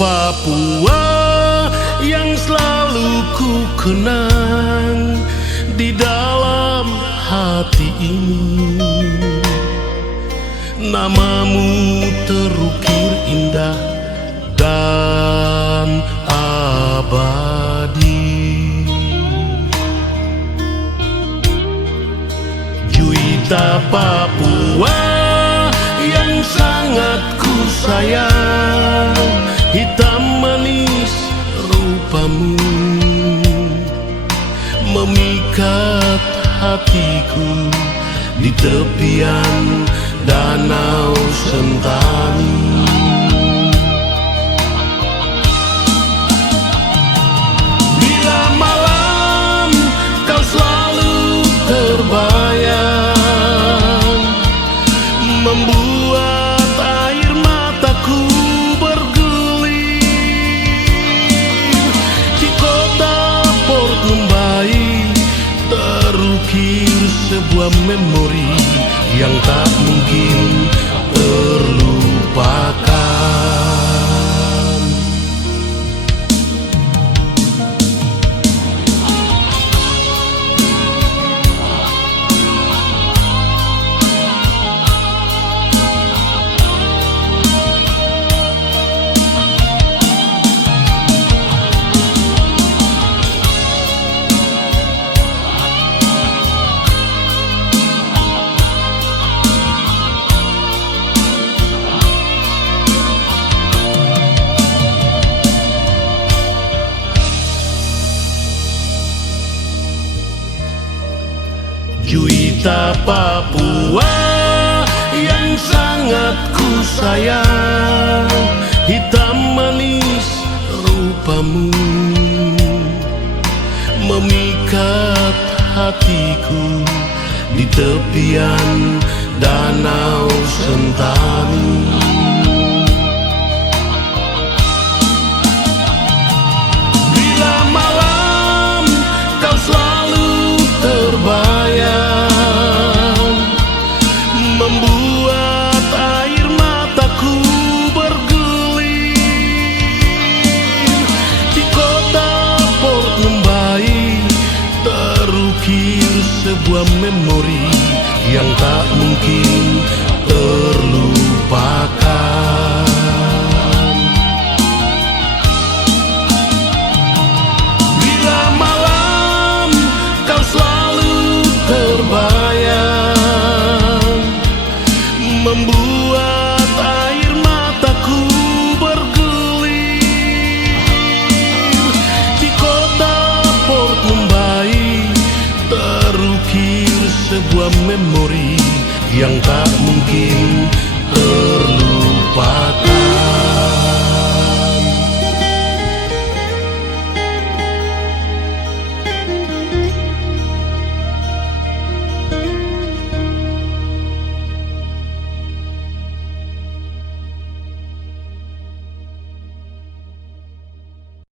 Papua yang selalu ku kenang di dalam hati ini. Namamu terukir indah dan abadi. Juita Papua yang sangat ku sayang, hitam manis rupamu memikat hatiku di tepian Danau Sentani. Bila malam kau selalu terbayang, membuat air mataku bergulir. Di kota Port Numbai terukir sebuah memori yang tak mungkin terlupakan. Juita Papua yang sangat ku sayang, hitam manis rupamu memikat hatiku di tepian Danau Sentani. Bila malam kau selalu terbayang, membuat air mataku bergulir. Di kota Port Numbai terukir sebuah memori yang tak mungkin terlupakan. Bila malam kau selalu terbayang, membuat air mataku bergulir. Di kota Port Numbai terukir sebuah memori yang tak mungkin terlupakan.